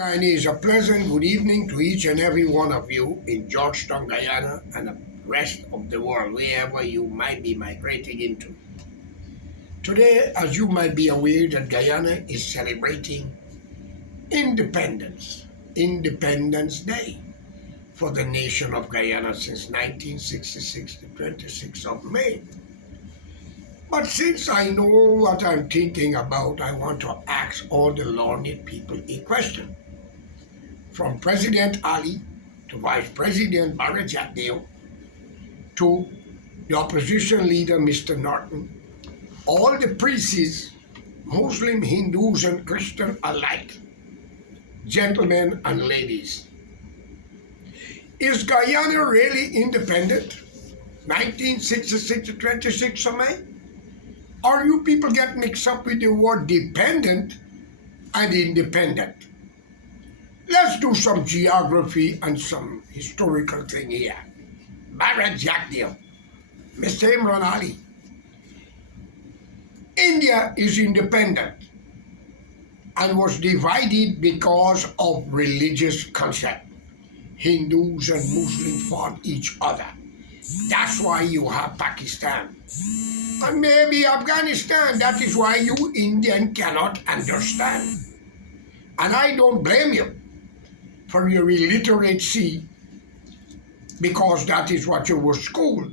And it is a pleasant good evening to each and every one of you in Georgetown, Guyana, and the rest of the world, wherever you might be migrating into. Today, as you might be aware, that Guyana is celebrating independence, Independence Day for the nation of Guyana since 1966, the 26th of May. But since I know what I'm thinking about, I want to ask all the learned people a question. From President Ali to Vice President Barra Jagdeo to the opposition leader Mr. Norton, all the priests, Muslim, Hindus, and Christian alike, gentlemen and ladies, is Guyana really independent? 1966 to 26 of May? Or you people get mixed up with the word dependent and independent? Let's do some geography and some historical thing here. Barra Jagdeo, Mr. Imran Ali. India is independent and was divided because of religious concept. Hindus and Muslims fought each other. That's why you have Pakistan. And maybe Afghanistan. That is why you Indian cannot understand. And I don't blame you for your illiteracy, because that is what you were schooled.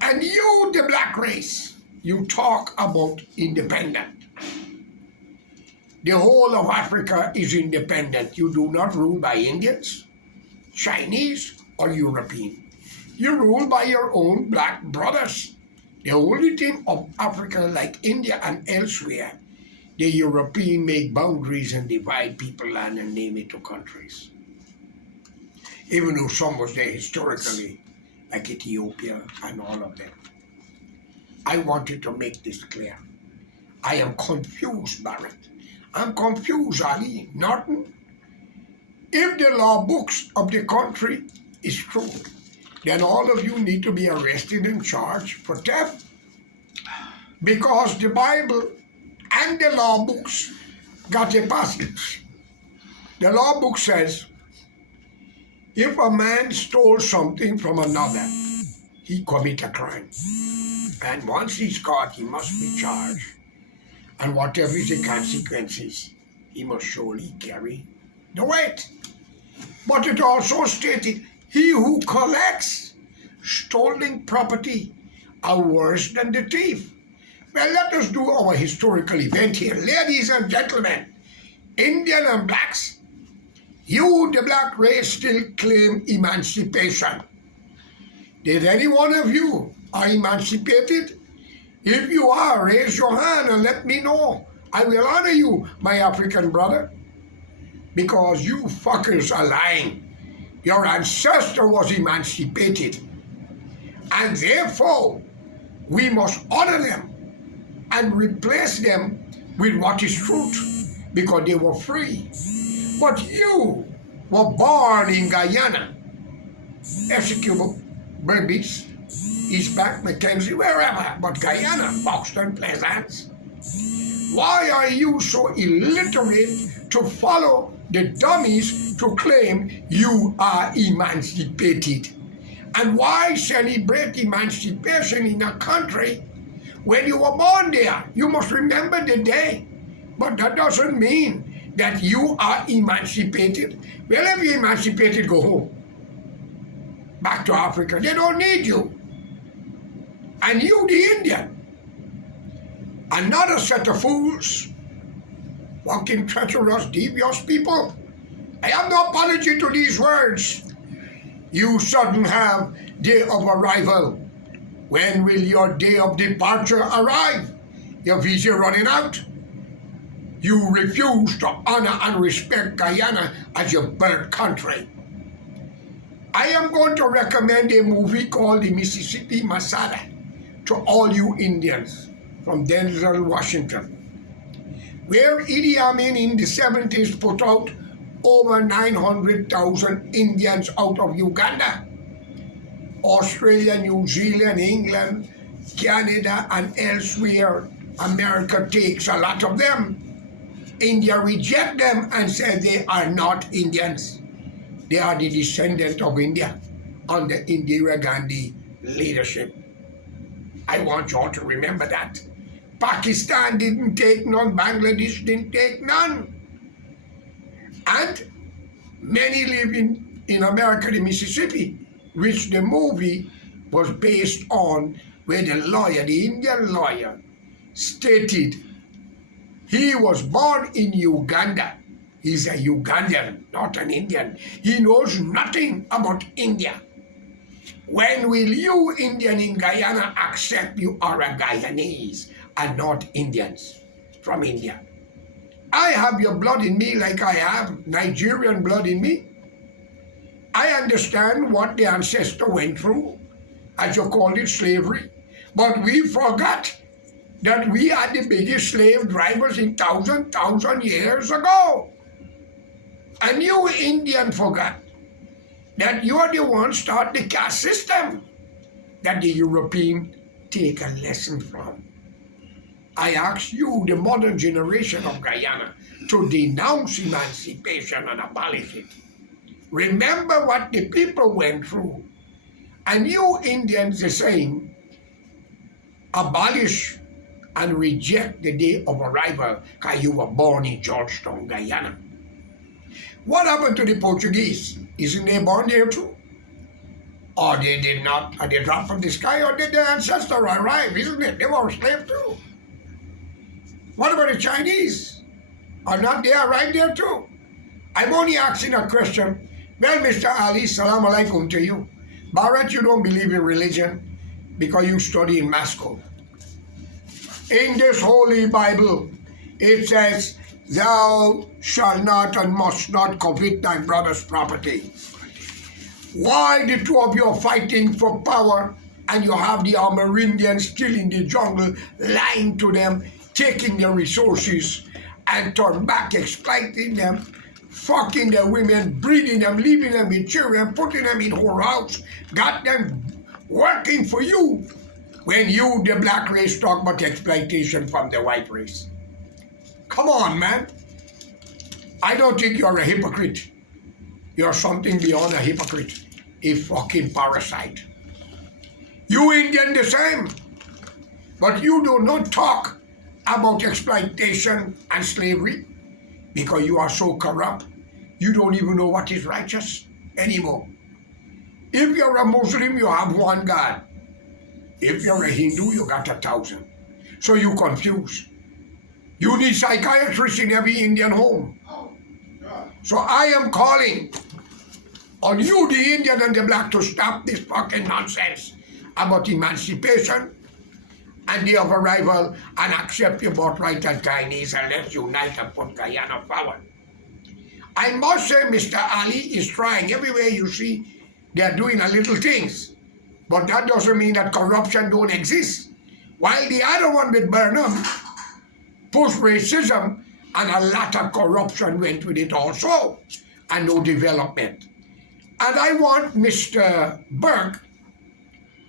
And you, the black race, you talk about independent. The whole of Africa is independent. You do not rule by Indians, Chinese, or European. You rule by your own black brothers. The only thing of Africa, like India and elsewhere, the European make boundaries and divide people land and name it to countries. Even though some was there historically, like Ethiopia and all of them. I wanted to make this clear. I am confused, Barrett. I'm confused, Ali, Norton. If the law books of the country is true, then all of you need to be arrested and charged for theft. Because the Bible and the law books got a passage. The law book says, if a man stole something from another, he commit a crime. And once he's caught, he must be charged. And whatever is the consequences, he must surely carry the weight. But it also stated, he who collects stolen property are worse than the thief. Well, let us do our historical event here. Ladies and gentlemen, Indian and blacks, you, the black race, still claim emancipation. Did any one of you are emancipated? If you are, raise your hand and let me know. I will honor you, my African brother, because you fuckers are lying. Your ancestor was emancipated, and therefore we must honor them and replace them with what is truth, because they were free. But you were born in Guyana, Essequibo, Berbice, Eastbank, Mackenzie, wherever, but Guyana, Buxton, Plaisance. Why are you so illiterate to follow the dummies to claim you are emancipated? And why celebrate emancipation in a country when you were born there? You must remember the day. But that doesn't mean that you are emancipated. Well, if you're emancipated, go home. Back to Africa. They don't need you. And you, the Indian, another set of fools, walking treacherous, devious people. I have no apology to these words. You shouldn't have day of arrival. When will your day of departure arrive? Your visa running out? You refuse to honor and respect Guyana as your birth country. I am going to recommend a movie called The Mississippi Masada to all you Indians, from Denzel Washington, where Idi Amin in the 70s put out over 900,000 Indians out of Uganda. Australia, New Zealand, England, Canada, and elsewhere, America takes a lot of them. India reject them and say they are not Indians. They are the descendant of India under Indira Gandhi leadership. I want you all to remember that. Pakistan didn't take none, Bangladesh didn't take none. And many live in America, in Mississippi, which the movie was based on, where the lawyer, the Indian lawyer, stated he was born in Uganda. He's a Ugandan, not an Indian. He knows nothing about India. When will you, Indian in Guyana, accept you are a Guyanese and not Indians from India? I have your blood in me like I have Nigerian blood in me. I understand what the ancestor went through, as you called it, slavery. But we forgot that we are the biggest slave drivers in thousand years ago. And you, Indian, forgot that you are the one start the caste system that the European take a lesson from. I ask you, the modern generation of Guyana, to denounce emancipation and abolish it. Remember what the people went through. And you Indians are saying, abolish and reject the day of arrival because you were born in Georgetown, Guyana. What happened to the Portuguese? Isn't they born there too? Or they did not, or they dropped from the sky, or did their ancestors arrive, isn't it? They were slaves too. What about the Chinese? Are not they arrived there too? I'm only asking a question. Well, Mr. Ali, salam alaikum to you. Bharat, you don't believe in religion because you study in Moscow. In this holy Bible, it says, thou shalt not and must not covet thy brother's property. Why the two of you are fighting for power and you have the Amerindians still in the jungle lying to them, taking their resources and turn back, exploiting them, fucking their women, breeding them, leaving them with children, putting them in whorehouse, got them working for you when you, the black race, talk about exploitation from the white race. Come on, man. I don't think you're a hypocrite. You're something beyond a hypocrite. A fucking parasite. You Indian the same. But you do not talk about exploitation and slavery because you are so corrupt. You don't even know what is righteous anymore. If you're a Muslim, you have one God. If you're a Hindu, you got 1,000. So you confused. You need psychiatrists in every Indian home. So I am calling on you, the Indian and the black, to stop this fucking nonsense about emancipation and day of arrival and accept your birthright as Guyanese and let's unite and put Guyana forward. I must say Mr. Ali is trying. Everywhere you see, they're doing a little things. But that doesn't mean that corruption don't exist. While the other one with Burnham pushed racism and a lot of corruption went with it also, and no development. And I want Mr. Burke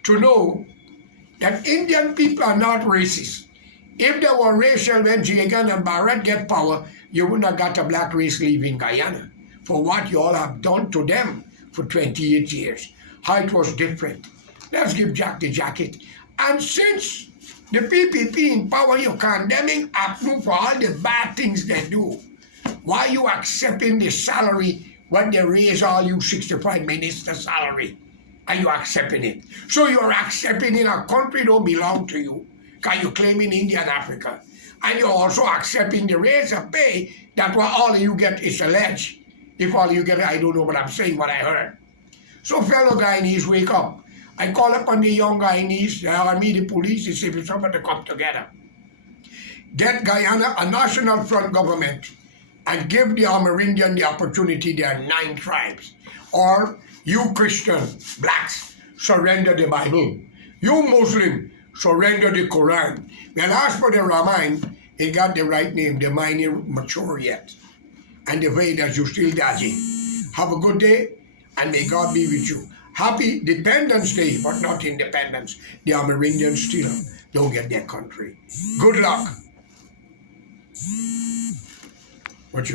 to know that Indian people are not racist. If they were racial when Jagan and Bharat get power, you wouldn't have got a black race leaving Guyana for what you all have done to them for 28 years. How it was different. Let's give Jack the jacket. And since the PPP in power, you're condemning APNU for all the bad things they do. Why are you accepting the salary when they raise all you 65 ministers' salary? Are you accepting it? So you're accepting in a country don't belong to you because you're claiming India and Africa. And you're also accepting the raise of pay that what all you get is alleged. If all you get, I don't know, but I'm saying what I heard. So fellow Guyanese, wake up. I call upon the young Guyanese, the army, the police, the civil servant to come together. Get Guyana a national front government and give the Amerindian the opportunity. There are 9 tribes. Or you Christian, blacks, surrender the Bible. You Muslim, surrender the Quran. Well, as for the Ramayana, it got the right name. The mind ain't mature yet. And the Vedas, you still dodgy. Have a good day, and may God be with you. Happy Dependence Day, but not independence. The Amerindians still don't get their country. Good luck.